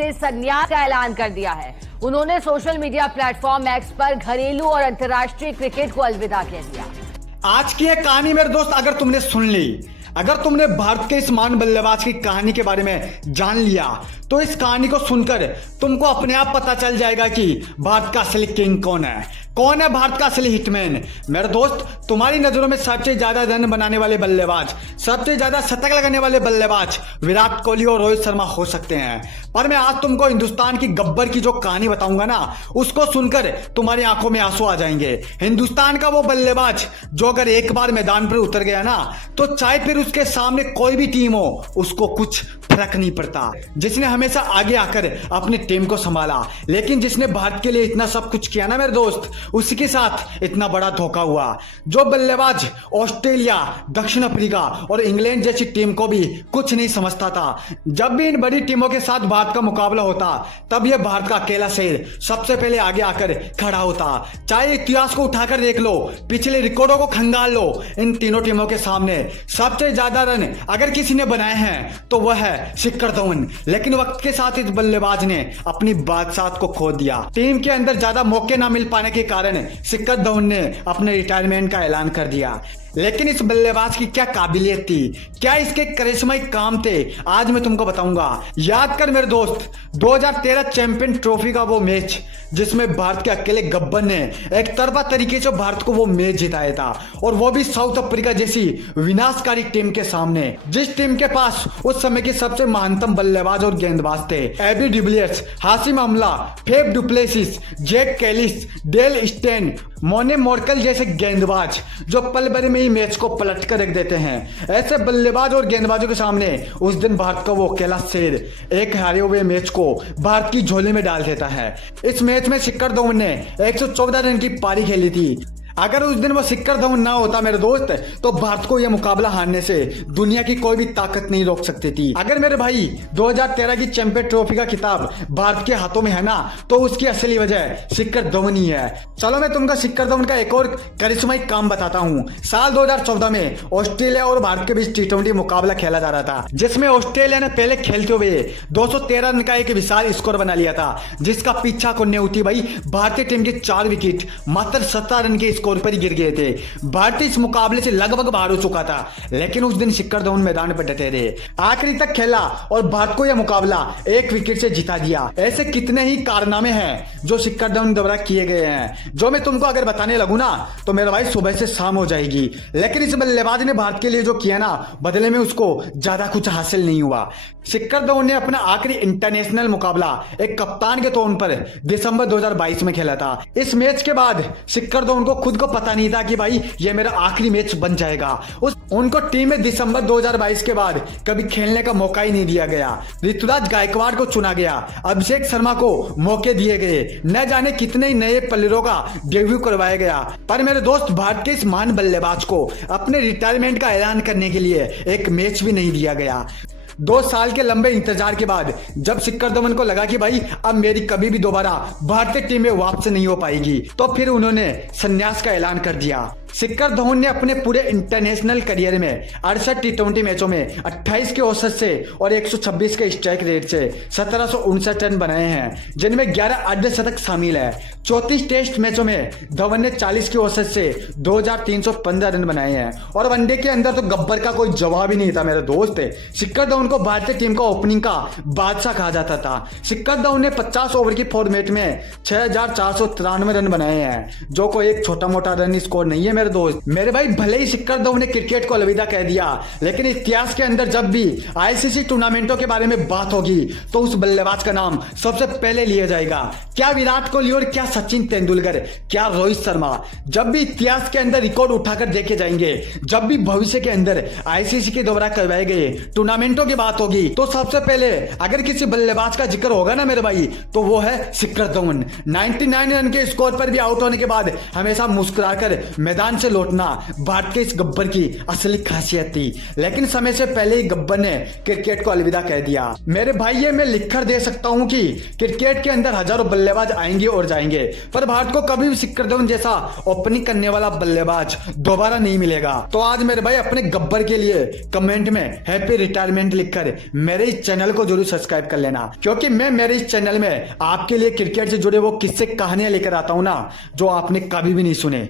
से संन्यास का ऐलान कर दिया है। उन्होंने सोशल मीडिया प्लेटफॉर्म एक्स पर घरेलू और अंतर्राष्ट्रीय क्रिकेट को अलविदा कह दिया। आज की यह कहानी मेरे दोस्त अगर तुमने सुन ली, अगर तुमने भारत के इस महान बल्लेबाज की कहानी के बारे में जान लिया, तो इस कहानी को सुनकर तुमको अपने आप पता चल जाएगा कि भारत का असली किंग कौन है भारत का असली हिटमैन। मेरे दोस्त, तुम्हारी नजरों में सबसे ज्यादा रन बनाने वाले बल्लेबाज, सबसे ज्यादा शतक लगाने वाले बल्लेबाज विराट कोहली और रोहित शर्मा हो सकते हैं, पर मैं आज तुमको हिंदुस्तान की गब्बर की जो कहानी बताऊंगा ना, उसको सुनकर तुम्हारी आंखों में आंसू आ जाएंगे। हिंदुस्तान का वो बल्लेबाज जो अगर एक बार मैदान पर उतर गया ना, तो चाहे फिर उसके सामने कोई भी टीम हो, उसको कुछ फर्क नहीं पड़ता। जिसने हमेशा आगे आकर अपनी टीम को संभाला, लेकिन जिसने भारत के लिए इतना सब कुछ किया ना मेरे दोस्त, उसके साथ इतना बड़ा धोखा हुआ। जो बल्लेबाज ऑस्ट्रेलिया, दक्षिण अफ्रीका और इंग्लैंड जैसी टीम को भी कुछ नहीं समझता था, जब भी इन बड़ी टीमों के साथ भारत का मुकाबला होता, तब यह भारत का अकेला शेर सबसे पहले आगे आकर खड़ा होता। चाहे इतिहास को उठाकर देख लो, पिछले रिकॉर्डों को खंगाल लो, इन तीनों टीमों के सामने सबसे ज्यादा रन अगर किसी ने बनाए हैं तो वह है शिखर धवन। लेकिन वक्त के साथ इस बल्लेबाज ने अपनी बादशाहत को खो दिया। टीम के अंदर ज्यादा मौके ना मिल पाने के कारण शिखर धवन ने अपने रिटायरमेंट का ऐलान कर दिया। लेकिन इस बल्लेबाज की क्या काबिलियत थी, क्या इसके करिश्माई काम थे, आज मैं तुमको बताऊंगा। याद कर मेरे दोस्त, 2013 चैंपियन ट्रॉफी का वो मैच जिसमें भारत के अकेले गब्बर ने एक तरफा तरीके से भारत को वो मैच जिताया था, और वो भी साउथ अफ्रीका जैसी विनाशकारी टीम के सामने, जिस टीम के पास उस समय के सबसे महानतम बल्लेबाज और गेंदबाज थे AB de Villiers, Hashim Amla, Faf du Plessis, Jacques Kallis, Dale Steyn, मोने मोर्कल जैसे गेंदबाज जो पल भर में ही मैच को पलट कर रख देते हैं। ऐसे बल्लेबाज और गेंदबाजों के सामने उस दिन भारत का वो अकेला शेर एक हारे हुए मैच को भारत की झोली में डाल देता है। इस मैच में शिखर धवन ने 114 रन की पारी खेली थी। अगर उस दिन वो शिखर धवन ना होता मेरे दोस्त, तो भारत को यह मुकाबला हारने से दुनिया की कोई भी ताकत नहीं रोक सकती थी। अगर मेरे भाई 2013 की चैंपियन ट्रॉफी का खिताब भारत के हाथों में है ना, तो उसकी असली वजह शिखर धवन ही है। चलो मैं तुमको शिखर धवन का एक और करिश्माई काम बताता हूँ। साल 2014 में ऑस्ट्रेलिया और भारत के बीच T20 मुकाबला खेला जा रहा था, जिसमें ऑस्ट्रेलिया ने पहले खेलते हुए 213 रन का एक विशाल स्कोर बना लिया था, जिसका पीछा करने होती भाई भारतीय टीम के 4 विकेट मात्र 17 रन के स्कोर पर ही गिर गए थे। भारत इस मुकाबले से लगभग बाहर हो चुका था, लेकिन उस दिन शिखर धवन मैदान पर डटे रहे, आखिरी तक खेला और भारत को यह मुकाबला 1 विकेट से जिता दिया। ऐसे कितने ही कारनामे हैं जो शिखर धवन द्वारा किए गए हैं, जो मैं तुमको अगर बताने लगूं ना, तो मेरा भाई सुबह से शाम हो जाएगी। लेकिन इस बल्लेबाज ने भारत के लिए जो किया ना, बदले में उसको ज्यादा कुछ हासिल नहीं हुआ। शिखर धवन ने अपना आखिरी इंटरनेशनल मुकाबला एक कप्तान के तौर पर दिसंबर 2022 में खेला था। इस मैच के बाद शिखर धवन को खुद को पता नहीं था कि भाई ये मेरा आखिरी मैच बन जाएगा। उनको टीम में दिसंबर 2022 के बाद कभी खेलने का मौका ही नहीं दिया गया। ऋतुराज गायकवाड़ को चुना गया, अभिषेक शर्मा को मौके दिए गए, न जाने कितने ही नए प्लेयरों का डेब्यू करवाया गया, पर मेरे दोस्त भारत के इस महान बल्लेबाज को अपने रिटायरमेंट का ऐलान करने के लिए एक मैच भी नहीं दिया गया। 2 साल के लंबे इंतजार के बाद जब शिखर धवन को लगा कि भाई अब मेरी कभी भी दोबारा भारतीय टीम में वापस नहीं हो पाएगी, तो फिर उन्होंने संन्यास का ऐलान कर दिया। शिखर धवन ने अपने पूरे इंटरनेशनल करियर में 68 T20 मैचों में 28 के औसत से और 126 के स्ट्राइक रेट से 1759 रन बनाए हैं, जिनमें 11 अर्धशतक शामिल है। 34 टेस्ट मैचों में धवन ने 40 के औसत से 2315 रन बनाए हैं, और वनडे के अंदर तो गब्बर का कोई जवाब ही नहीं था मेरे दोस्त। शिखर धवन को भारतीय टीम का ओपनिंग का बादशाह कहा जाता था। शिखर धवन ने 50 ओवर की फॉर्मेट में 6493 रन बनाए हैं, जो कोई एक छोटा मोटा रन स्कोर नहीं है मेरे दोस्त। मेरे भाई, भले ही शिखर धवन ने क्रिकेट को अलविदा कह दिया, लेकिन इतिहास के अंदर जब भी आईसीसी टूर्नामेंटों के बारे में बात होगी, तो उस बल्लेबाज का नाम सबसे पहले लिया जाएगा। क्या विराट कोहली और क्या सचिन तेंदुलकर, क्या रोहित शर्मा, जब भी इतिहास के अंदर रिकॉर्ड उठाकर देखे जाएंगे, जब भी भविष्य के अंदर आईसीसी के द्वारा करवाए गए टूर्नामेंटों की बात होगी, तो सबसे पहले अगर किसी बल्लेबाज का जिक्र होगा ना मेरे भाई, तो वो है शिखर धवन। 99 रन के स्कोर पर भी आउट होने के बाद हमेशा मुस्कुराकर मैदान मैदान से लौटना भारत के इस गब्बर की असली खासियत थी, लेकिन समय से पहले ही गब्बर ने क्रिकेट को अलविदा कह दिया। मेरे भाई ये मैं लिखकर दे सकता हूं कि क्रिकेट के अंदर हजारों बल्लेबाज आएंगे और जाएंगे, पर भारत को कभी भी शिखर धवन जैसा ओपनिंग करने वाला बल्लेबाज दोबारा नहीं मिलेगा। तो आज मेरे भाई अपने गब्बर के लिए कमेंट में हैप्पी रिटायरमेंट लिखकर मेरे इस चैनल को जरूर सब्सक्राइब कर लेना, क्योंकि मैं मेरे इस चैनल में आपके लिए क्रिकेट से जुड़े वो किस्से कहानियां लेकर आता हूं ना, जो आपने कभी भी नहीं सुने।